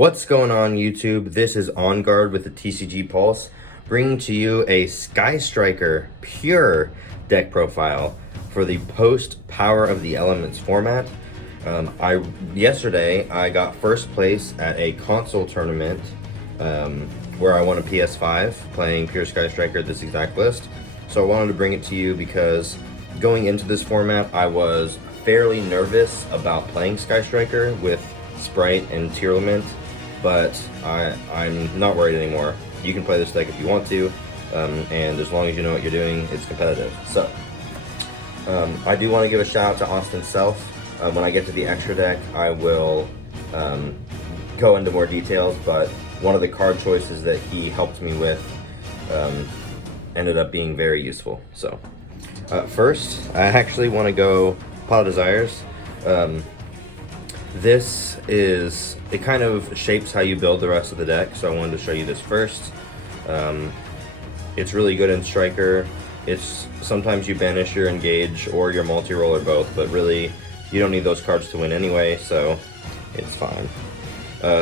What's going on, YouTube? This is EnGaard with the TCG Pulse, bringing to you a Sky Striker pure deck profile for the post Power of the Elements format. Yesterday I got first place at a console tournament where I won a PS5 playing pure Sky Striker, this exact list. So I wanted to bring it to you because going into this format I was fairly nervous about playing Sky Striker with Sprite and Tearlament, but I'm not worried anymore. You can play this deck if you want to, and as long as you know what you're doing, it's competitive. So I do want to give a shout out to Austin Self. When I get to the extra deck, I will go into more details, but one of the card choices that he helped me with ended up being very useful. So first, I actually want to go Pot of Desires. It kind of shapes how you build the rest of the deck, so I wanted to show you this first. It's really good in Striker. It's sometimes you banish your Engage or your multi-roll or both, but really you don't need those cards to win anyway, so it's fine.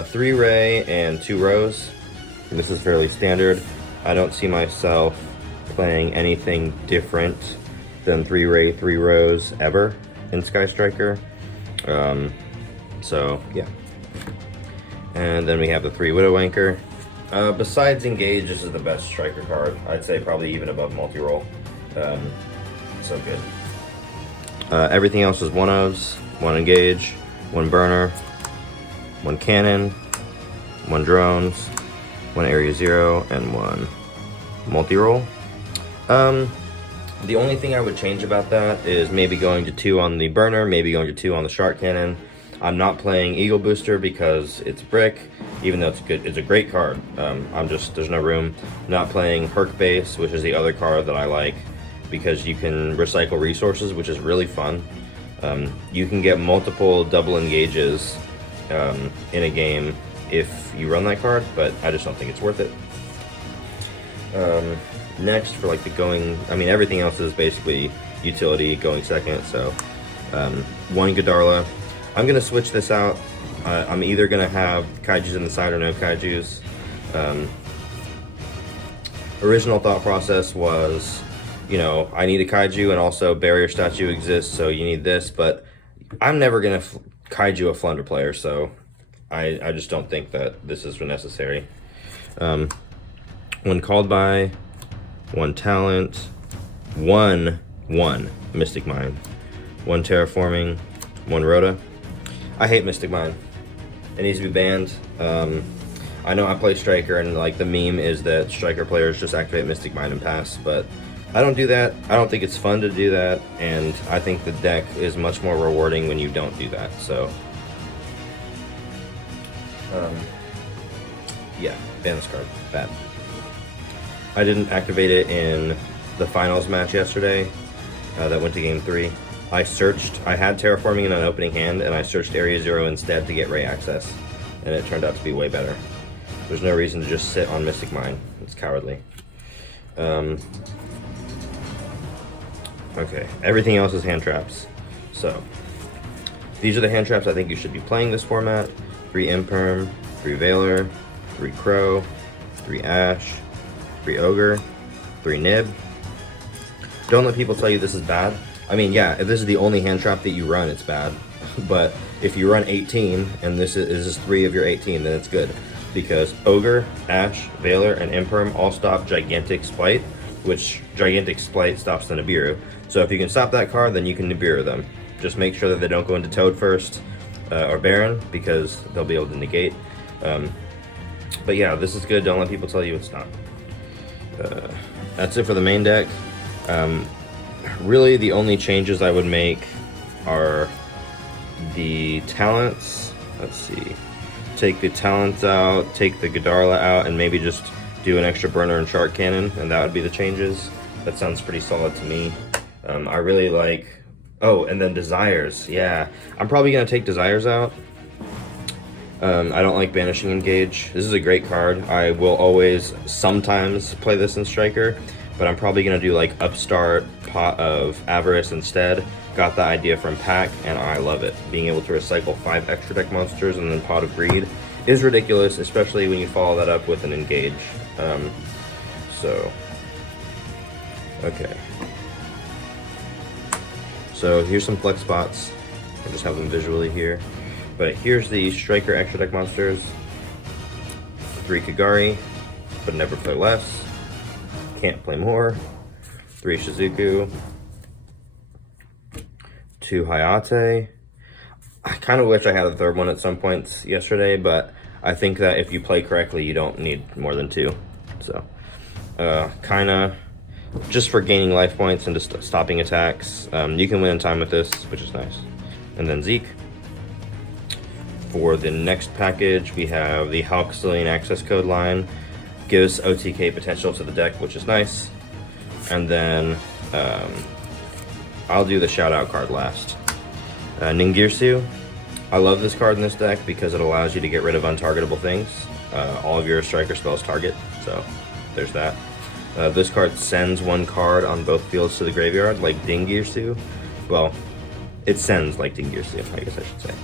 3 Ray and 2 Rose. This is fairly standard. I don't see myself playing anything different than 3 Ray, 3 Rose ever in Sky Striker. So yeah. And then we have the 3 Widow Anchor. Besides Engage, this is the best Striker card. I'd say probably even above multi-roll. So good. Everything else is 1-ofs, 1 Engage, 1 Burner, 1 Cannon, 1 Drones, 1 Area 0, and 1 multi-roll. The only thing I would change about that is maybe going to 2 on the Burner, maybe going to 2 on the Shark Cannon. I'm not playing Eagle Booster because it's brick, even though it's a great card. There's no room. Not playing Herc Base, which is the other card that I like, because you can recycle resources, which is really fun. You can get multiple double engages in a game if you run that card, but I just don't think it's worth it. Next, for like the going, everything else is basically utility going second, so 1 Godarla. I'm going to switch this out. I'm either going to have Kaijus in the side or no Kaijus. Original thought process was, I need a Kaiju and also Barrier Statue exists, so you need this, but I'm never going to Kaiju a Flunder player, so I just don't think that this is necessary. 1 Called By, 1 Talent, 1 Mystic Mine, 1 Terraforming, 1 Rhoda. I hate Mystic Mine. It needs to be banned. I know I play Striker, and like the meme is that Striker players just activate Mystic Mine and pass, but I don't do that. I don't think it's fun to do that, and I think the deck is much more rewarding when you don't do that. So yeah, ban this card. Bad. I didn't activate it in the finals match yesterday that went to game 3. I had Terraforming in an opening hand, and I searched Area 0 instead to get Ray access, and it turned out to be way better. There's no reason to just sit on Mystic Mine. It's cowardly. Okay, everything else is hand traps. So, these are the hand traps I think you should be playing this format. 3 Imperm, 3 Veiler, 3 Crow, 3 Ash, 3 Ogre, 3 Nib. Don't let people tell you this is bad. Yeah, if this is the only hand trap that you run, it's bad. But if you run 18, and this is 3 of your 18, then it's good. Because Ogre, Ash, Veiler, and Imperm all stop Gigantic Splight, which Gigantic Splight stops the Nibiru. So if you can stop that card, then you can Nibiru them. Just make sure that they don't go into Toad first, or Baron, because they'll be able to negate. But yeah, this is good. Don't let people tell you it's not. That's it for the main deck. Really, the only changes I would make are the talents. Let's see. Take the talents out, take the Godarla out, and maybe just do an extra Burner and Shark Cannon, and that would be the changes. That sounds pretty solid to me. I really like... Oh, and then Desires. Yeah, I'm probably going to take Desires out. I don't like Banishing Engage. This is a great card. I will always sometimes play this in Striker, but I'm probably going to do like Upstart, Pot of Avarice instead. Got the idea from Pack, and I love it. Being able to recycle 5 extra deck monsters and then Pot of Greed is ridiculous, especially when you follow that up with an EnGaard. Okay. So here's some flex spots. I'll just have them visually here. But here's the Striker extra deck monsters. 3 Kagari, but never play less. Can't play more. 3 Shizuku. 2 Hayate. I kind of wish I had a third one at some points yesterday, but I think that if you play correctly, you don't need more than 2. So, kind of just for gaining life points and just stopping attacks. You can win in time with this, which is nice. And then Zeke. For the next package, we have the Halcyon access code line. Gives OTK potential to the deck, which is nice. And then I'll do the shout out card last. Ningirsu. I love this card in this deck because it allows you to get rid of untargetable things. All of your striker spells target, so there's that. This card sends 1 card on both fields to the graveyard, like Dingirsu. Well, it sends like Dingirsu, I guess I should say.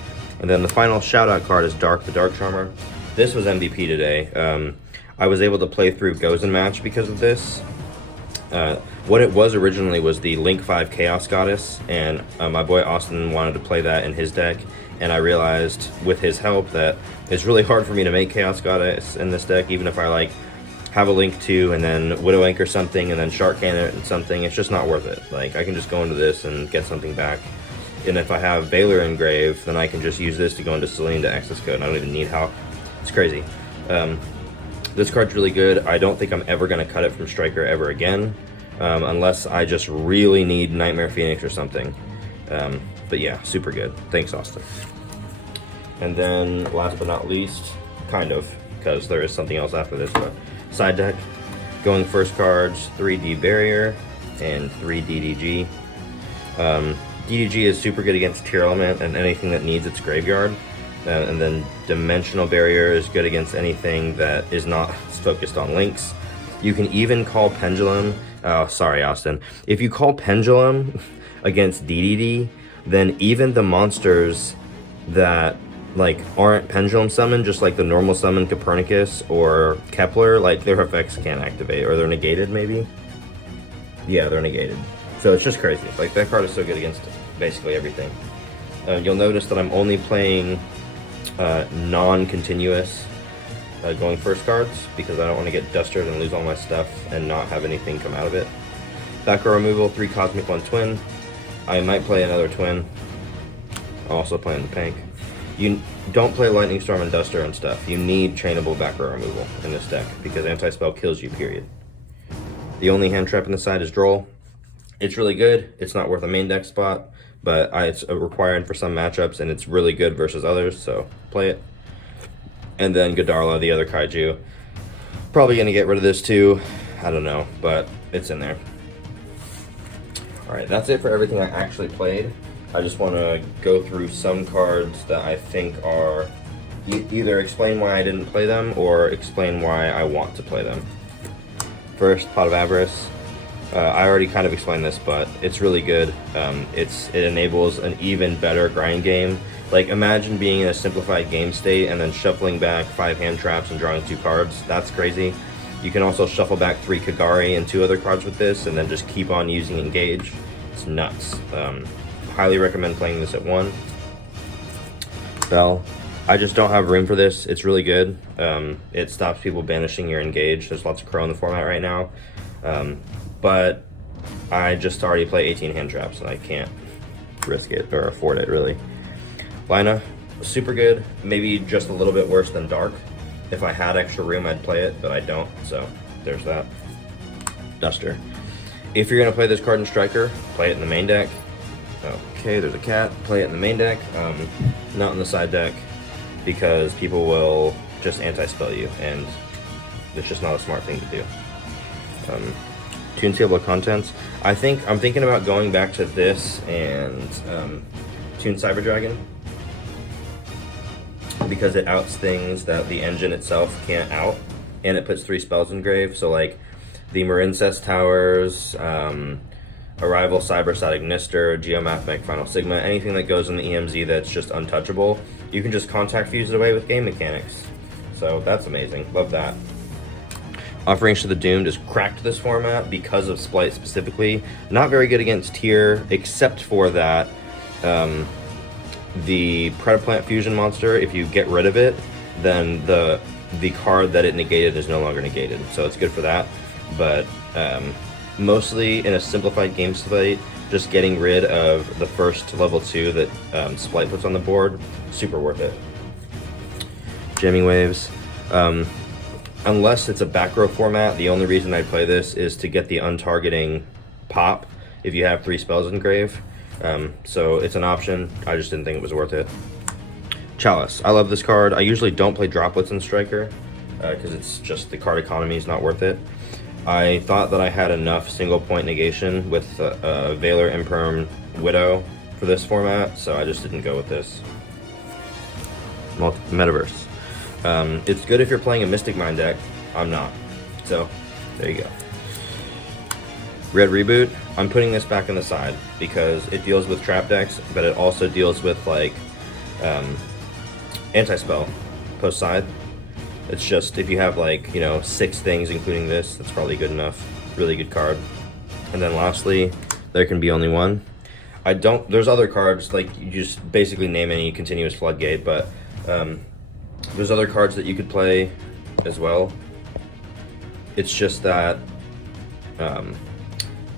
And then the final shout out card is Dark, the Dark Charmer. This was MVP today. I was able to play through Gozen match because of this. What it was originally was the Link 5 Chaos Goddess, and my boy Austin wanted to play that in his deck, and I realized with his help that it's really hard for me to make Chaos Goddess in this deck, even if I like have a Link 2 and then Widow Anchor something and then Shark Cannon and something. It's just not worth it. Like, I can just go into this and get something back. And if I have Valor Engrave, then I can just use this to go into Celine to access code, and I don't even need help. It's crazy. This card's really good. I don't think I'm ever going to cut it from Striker ever again, unless I just really need Nightmare Phoenix or something. But yeah, super good. Thanks, Austin. And then, last but not least, kind of, because there is something else after this, but side deck. Going first cards, 3D Barrier and 3 DDG. DDG is super good against Tier Element and anything that needs its graveyard. And then Dimensional Barrier is good against anything that is not focused on links. You can even call Pendulum. Oh, sorry, Austin. If you call Pendulum against DDD, then even the monsters that like aren't Pendulum summoned, just like the normal summon Copernicus or Kepler, like their effects can't activate, or they're negated maybe. Yeah, they're negated. So it's just crazy. Like, that card is so good against basically everything. You'll notice that I'm only playing non-continuous going first cards because I don't want to get dustered and lose all my stuff and not have anything come out of it. Back row removal, 3 Cosmic, 1 Twin. I might play another Twin. I'll also play in the Pink. You don't play Lightning Storm and Duster and stuff. You need chainable back row removal in this deck because anti-spell kills you, period. The only hand trap in the side is Droll. It's really good. It's not worth a main deck spot, but it's required for some matchups, and it's really good versus others, so play it. And then Godarla, the other kaiju. Probably going to get rid of this too. I don't know, but it's in there. Alright, that's it for everything I actually played. I just want to go through some cards that I think are either explain why I didn't play them or explain why I want to play them. First, Pot of Avarice. I already kind of explained this, but it's really good. It enables an even better grind game. Like, imagine being in a simplified game state and then shuffling back 5 hand traps and drawing 2 cards. That's crazy. You can also shuffle back 3 Kagari and 2 other cards with this, and then just keep on using EnGaard. It's nuts. Highly recommend playing this at 1. Bell. I just don't have room for this. It's really good. It stops people banishing your EnGaard. There's lots of Crow in the format right now. But I just already play 18 hand traps, and I can't risk it or afford it, really. Lina, super good. Maybe just a little bit worse than Dark. If I had extra room, I'd play it, but I don't, so there's that. Duster. If you're going to play this card in Striker, play it in the main deck. Okay, there's a cat. Play it in the main deck, not in the side deck, because people will just anti-spell you, and it's just not a smart thing to do. Tune Table of Contents. I'm thinking about going back to this and Tune Cyber Dragon, because it outs things that the engine itself can't out, and it puts 3 spells in grave. So like the Marincest Towers, Arrival, Cyberstatic Gnister, Geomathematic Final Sigma, anything that goes in the EMZ that's just untouchable, you can just contact fuse it away with game mechanics. So that's amazing. Love that. Offerings to the Doomed is cracked this format because of Splight specifically. Not very good against tier, except for that the Predaplant Fusion monster, if you get rid of it, then the card that it negated is no longer negated. So it's good for that. But mostly in a simplified game slate, just getting rid of the first level 2 that Splight puts on the board, super worth it. Jamming Waves. Unless it's a back row format, the only reason I play this is to get the untargeting pop if you have 3 spells in grave. So it's an option. I just didn't think it was worth it. Chalice. I love this card. I usually don't play droplets in Striker because it's just the card economy is not worth it. I thought that I had enough single point negation with Valor, Imperm, Widow for this format, so I just didn't go with this. Metaverse. It's good if you're playing a Mystic Mind deck. I'm not. So, there you go. Red Reboot. I'm putting this back on the side because it deals with trap decks, but it also deals with, like, anti-spell post-side. It's just, if you have, like, you know, 6 things, including this, that's probably good enough. Really good card. And then lastly, there can be only one. There's other cards, like, you just basically name any continuous floodgate, but, there's other cards that you could play as well. It's just that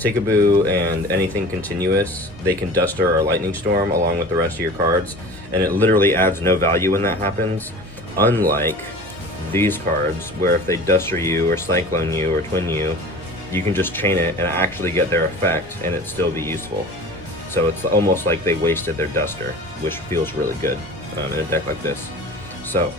Tickaboo and anything continuous, they can Duster or Lightning Storm along with the rest of your cards, and it literally adds no value when that happens. Unlike these cards, where if they Duster you or Cyclone you or Twin you, you can just chain it and actually get their effect and it still be useful. So it's almost like they wasted their Duster, which feels really good in a deck like this. So,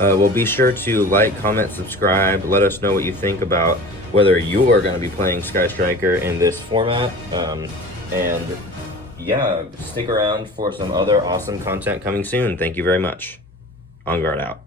well, be sure to like, comment, subscribe. Let us know what you think about whether you are going to be playing Sky Striker in this format. And yeah, stick around for some other awesome content coming soon. Thank you very much. EnGaard out.